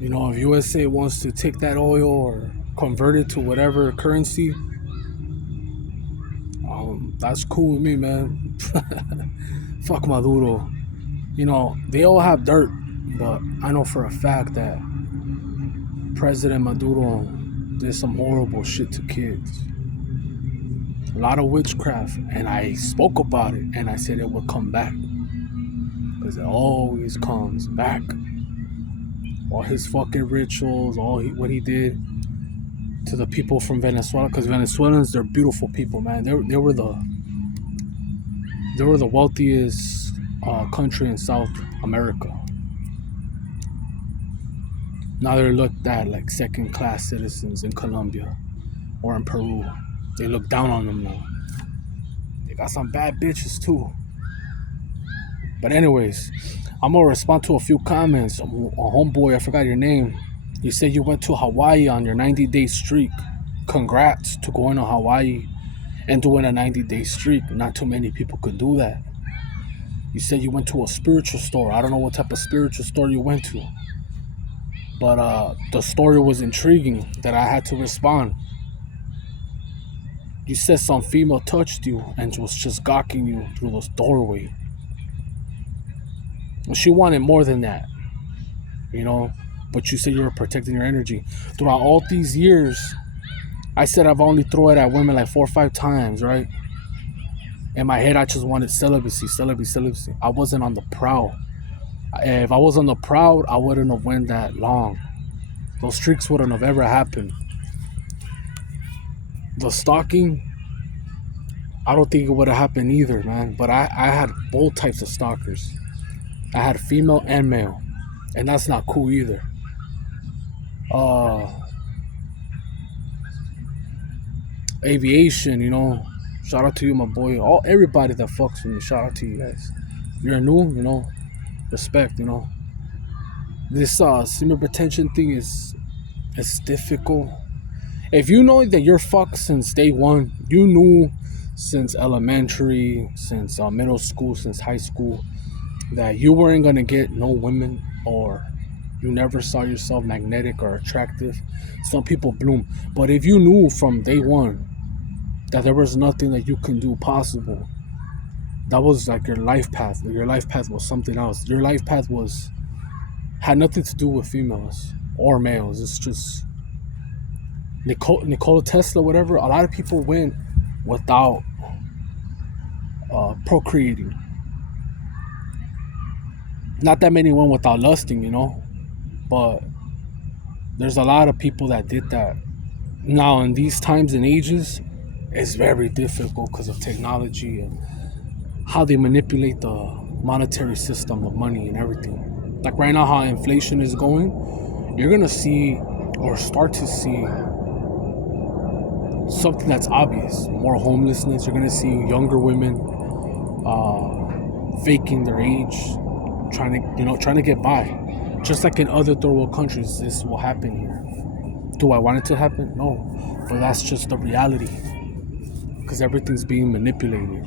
You know, if USA wants to take that oil or convert it to whatever currency, that's cool with me, man. Fuck Maduro. You know, they all have dirt, but I know for a fact that President Maduro did some horrible shit to kids. A lot of witchcraft, and I spoke about it, and I said it would come back because it always comes back. All his fucking rituals, what he did to the people from Venezuela, because Venezuelans, they're beautiful people, man. They were the wealthiest country in South America. Now they're looked at like second class citizens in Colombia or in Peru. They look down on them now. They got some bad bitches too. But anyways, I'm gonna respond to a few comments. A homeboy, I forgot your name. You said you went to Hawaii on your 90-day streak. Congrats to going to Hawaii and doing a 90-day streak. Not too many people could do that. You said you went to a spiritual store. I don't know what type of spiritual store you went to. But the story was intriguing that I had to respond. You said some female touched you and was just gawking you through the doorway. She wanted more than that, you know, but you said you were protecting your energy. Throughout all these years, I said I've only thrown it at women like 4 or 5 times, right? In my head, I just wanted celibacy. I wasn't on the prowl. If I was on the prowl, I wouldn't have went that long. Those streaks wouldn't have ever happened. The stalking, I don't think it would have happened either, man. But I had both types of stalkers. I had female and male. And that's not cool either. Aviation, you know. Shout out to you, my boy. Everybody that fucks with me, shout out to you guys. If you're new, you know, respect, you know. This semen retention thing is difficult. If you know that you're fucked since day one, you knew since elementary, since middle school, since high school, that you weren't gonna get no women, or you never saw yourself magnetic or attractive. Some people bloom, but if you knew from day one that there was nothing that you can do possible, that was like your life path. Your life path was something else. Your life path had nothing to do with females or males. It's just Nikola Tesla, whatever. A lot of people went without procreating. Not that many went without lusting, you know, but there's a lot of people that did that. Now, in these times and ages, it's very difficult because of technology and how they manipulate the monetary system of money and everything. Like right now, how inflation is going, you're gonna see or start to see something that's obvious. More homelessness. You're gonna see younger women faking their age, trying to get by. Just like in other third world countries, this will happen here. Do I want it to happen? No, but that's just the reality. Because everything's being manipulated.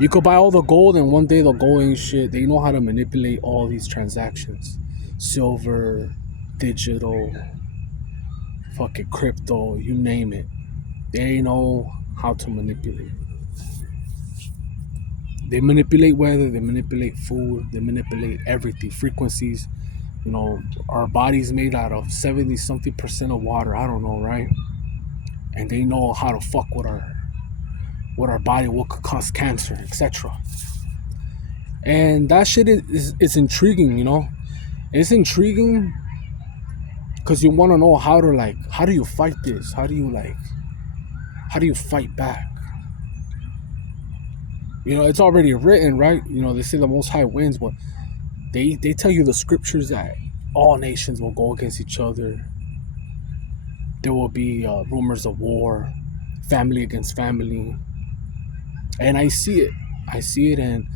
You could buy all the gold, and one day the gold ain't shit. They know how to manipulate all these transactions. Silver, digital, fucking crypto, you name it. They know how to manipulate. They manipulate weather, they manipulate food, they manipulate everything. Frequencies. You know, our body's made out of 70-something% of water. I don't know, right? And they know how to fuck with our body, what could cause cancer, etc. And that shit is intriguing, you know. It's intriguing because you want to know how do you fight this? How do you fight back? You know, it's already written, right? You know, they say the Most High wins, but they tell you the scriptures that all nations will go against each other. There will be rumors of war, family against family. And I see it, and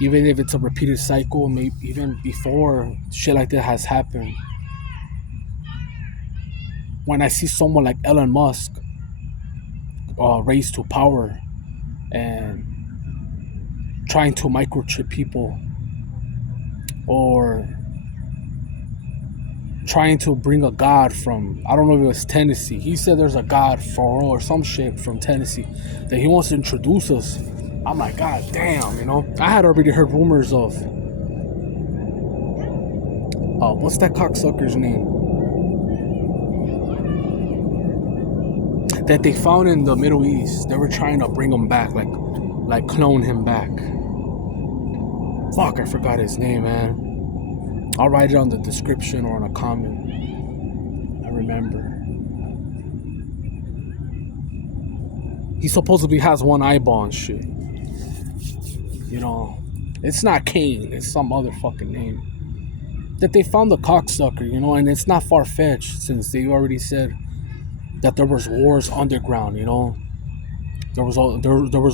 even if it's a repeated cycle, maybe even before shit like that has happened, when I see someone like Elon Musk raised to power and trying to microchip people, or trying to bring a god from, I don't know if it was Tennessee. He said there's a god Pharaoh or some shit from Tennessee that he wants to introduce us. I'm like, god damn, you know. I had already heard rumors of what's that cocksucker's name that they found in the Middle East. They were trying to bring him back, like clone him back. Fuck, I forgot his name, man. I'll write it on the description or on a comment. I remember. He supposedly has one eyeball and shit. You know, it's not Cain, it's some other fucking name. That they found the cocksucker, you know, and it's not far-fetched since they already said that there was wars underground, you know. There was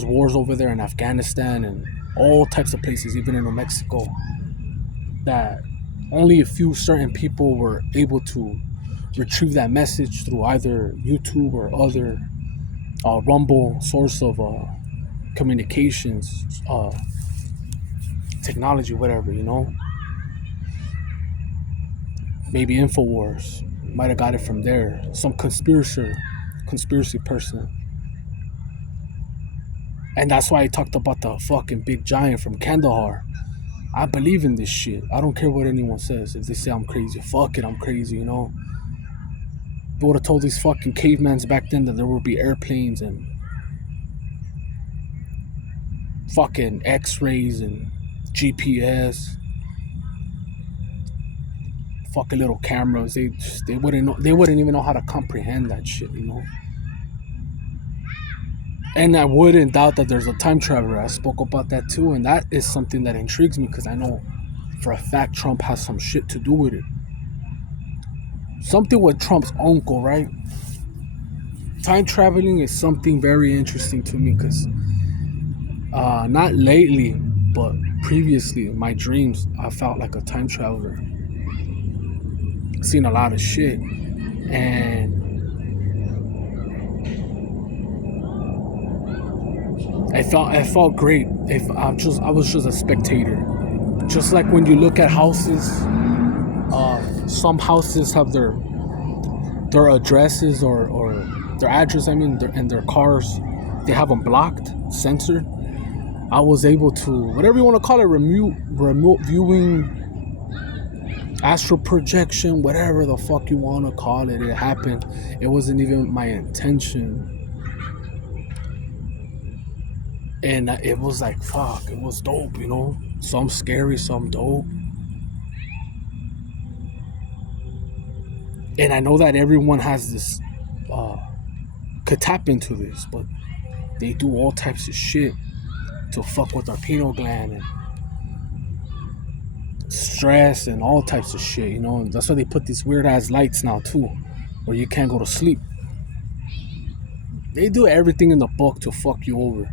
wars over there in Afghanistan and all types of places, even in New Mexico, that only a few certain people were able to retrieve that message through either YouTube or other Rumble source of communications, technology, whatever, you know. Maybe InfoWars might have got it from there. Some conspiracy person. And that's why I talked about the fucking big giant from Kandahar. I believe in this shit. I don't care what anyone says. If they say I'm crazy, fuck it, I'm crazy, you know. They would have told these fucking cavemans back then that there would be airplanes and fucking X-rays and GPS, fucking little cameras. They wouldn't even know how to comprehend that shit, you know. And I wouldn't doubt that there's a time traveler. I spoke about that too, and that is something that intrigues me because I know for a fact Trump has some shit to do with it. Something with Trump's uncle, right? Time traveling is something very interesting to me because not lately, but previously in my dreams, I felt like a time traveler. Seen a lot of shit, and I felt great. If I was just a spectator. Just like when you look at houses, some houses have their addresses or their address. I mean, and their cars, they have them blocked, censored. I was able to, whatever you want to call it, remote viewing, astral projection, whatever the fuck you want to call it. It happened. It wasn't even my intention. And it was like, fuck, it was dope, you know? Some scary, some dope. And I know that everyone has this, could tap into this, but they do all types of shit to fuck with our pineal gland and stress and all types of shit, you know? And that's why they put these weird ass lights now too, where you can't go to sleep. They do everything in the book to fuck you over.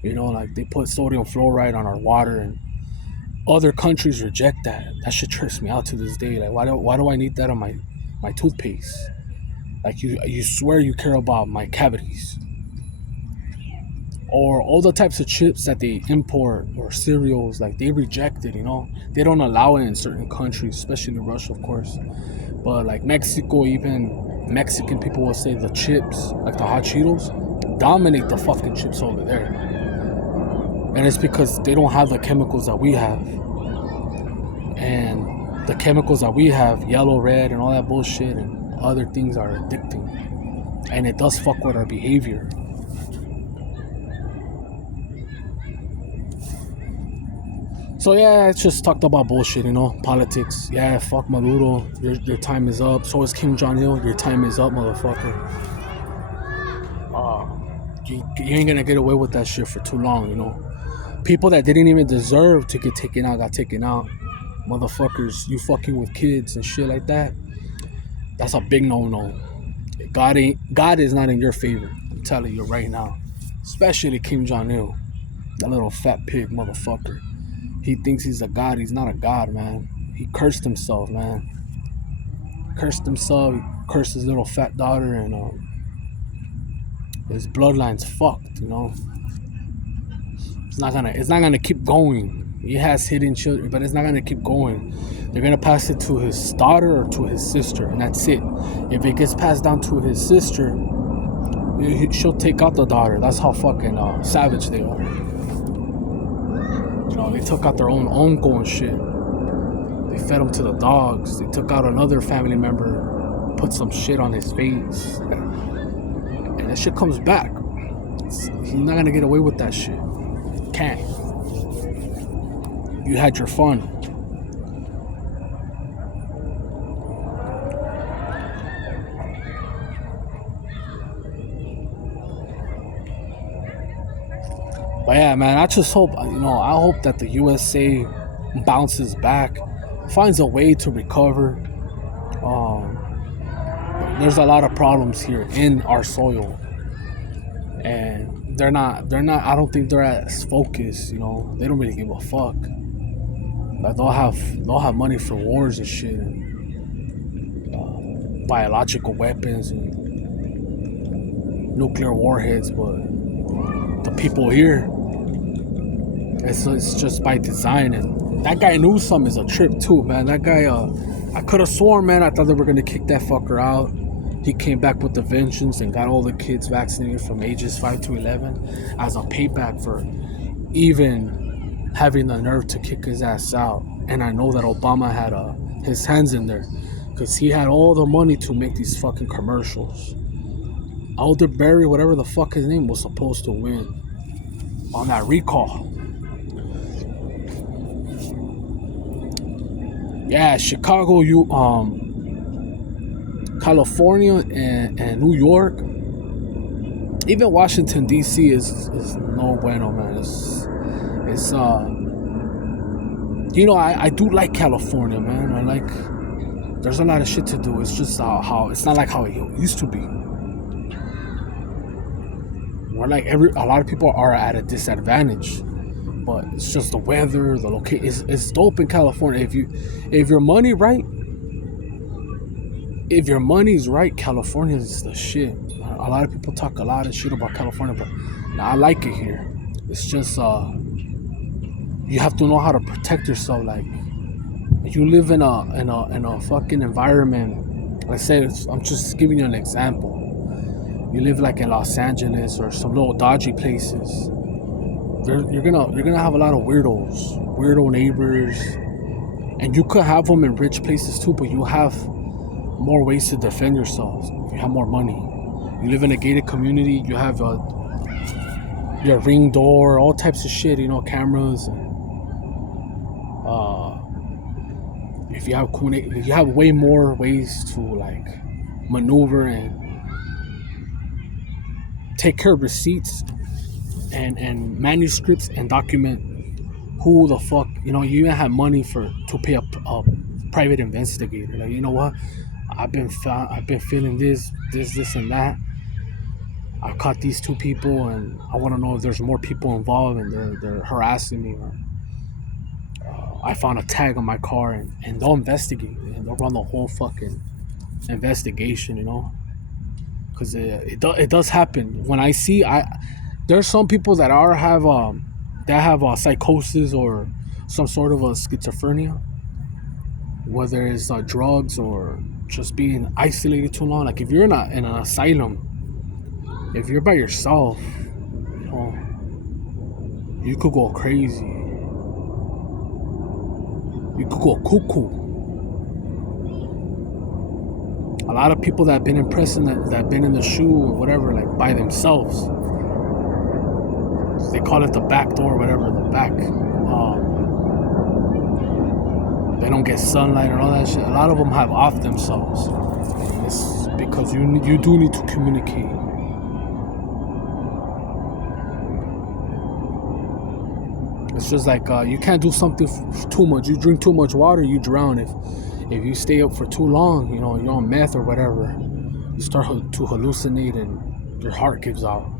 You know, like they put sodium fluoride on our water, and other countries reject that. That shit trips me out to this day. Like, why do I need that on my toothpaste? Like, you swear you care about my cavities. Or all the types of chips that they import or cereals, like they reject it, you know. They don't allow it in certain countries, especially Russia, of course. But like Mexico, even Mexican people will say the chips, like the hot Cheetos, dominate the fucking chips over there. And it's because they don't have the chemicals that we have. And the chemicals that we have, yellow, red, and all that bullshit and other things are addicting. And it does fuck with our behavior. So yeah, it's just talked about bullshit, you know, politics. Yeah, fuck Maduro, your time is up. So is Kim Jong-il, your time is up, motherfucker. You ain't gonna get away with that shit for too long, you know. People that didn't even deserve to get taken out got taken out. Motherfuckers, you fucking with kids and shit like that, that's a big no-no. God is not in your favor. I'm telling you right now. Especially Kim Jong-il, that little fat pig motherfucker. He thinks he's a god. He's not a god, man. He cursed himself, man. Cursed himself. He cursed his little fat daughter, and his bloodline's fucked, you know. It's not gonna keep going. He has hidden children, but it's not gonna keep going. They're gonna pass it to his daughter or to his sister, and that's it. If it gets passed down to his sister, she'll take out the daughter. That's how fucking savage they are. You know, they took out their own uncle and shit. They fed him to the dogs. They took out another family member, put some shit on his face, and that shit comes back. He's not gonna get away with that shit. Can't. You had your fun. But yeah, man, I just hope, I hope that the USA bounces back, finds a way to recover. There's a lot of problems here in our soil, and they're not. I don't think they're as focused. You know, they don't really give a fuck. Like they'll have money for wars and shit, and biological weapons and nuclear warheads, but the people here, it's just by design. And that guy Newsom is a trip too, man. That guy, I could have sworn, man, I thought they were gonna kick that fucker out. He came back with the vengeance and got all the kids vaccinated from ages 5 to 11 as a payback for even having the nerve to kick his ass out. And I know that Obama had his hands in there because he had all the money to make these fucking commercials. Elderberry, whatever the fuck his name, was supposed to win on that recall. Yeah, Chicago, California and New York, even Washington D.C. is no bueno, man. It's I do like California, man. I like, there's a lot of shit to do. It's just how it's not like how it used to be. We're like a lot of people are at a disadvantage, but it's just the weather, the location. It's dope in California. If your money right. If your money's right, California is the shit. A lot of people talk a lot of shit about California, but I like it here. It's just you have to know how to protect yourself. Like, you live in a fucking environment. Let's say I'm just giving you an example. You live like in Los Angeles or some little dodgy places. You're gonna have a lot of weirdo neighbors, and you could have them in rich places too. But you have more ways to defend yourselves. You have more money. You live in a gated community. You have your ring door, all types of shit. Cameras. If you have way more ways to like maneuver and take care of receipts and manuscripts and document who the fuck. You even have money to pay a private investigator. Like, you know what? I've been feeling this, and that. I caught these 2 people, and I want to know if there's more people involved, and they're harassing me. Or I found a tag on my car, and they'll investigate, and they'll run the whole fucking investigation, because it does happen. When I see, there's some people that have psychosis or some sort of a schizophrenia, whether it's drugs or just being isolated too long. Like, if you're in an asylum, if you're by yourself, you could go crazy. You could go cuckoo. A lot of people that have been in prison, that have been in the shoe or whatever, like by themselves, they call it the back door or whatever, the back. They don't get sunlight and all that shit. A lot of them have off themselves. It's because you do need to communicate. It's just like you can't do something too much. You drink too much water, you drown. If you stay up for too long, you're on meth or whatever, you start to hallucinate and your heart gives out.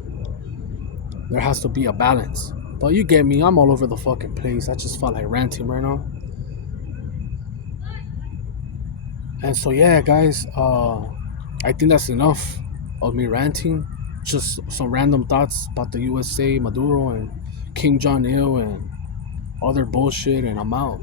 There has to be a balance. But you get me, I'm all over the fucking place. I just felt like ranting right now. And so yeah, guys, I think that's enough of me ranting. Just some random thoughts about the USA, Maduro, and King John Il, and other bullshit, and I'm out.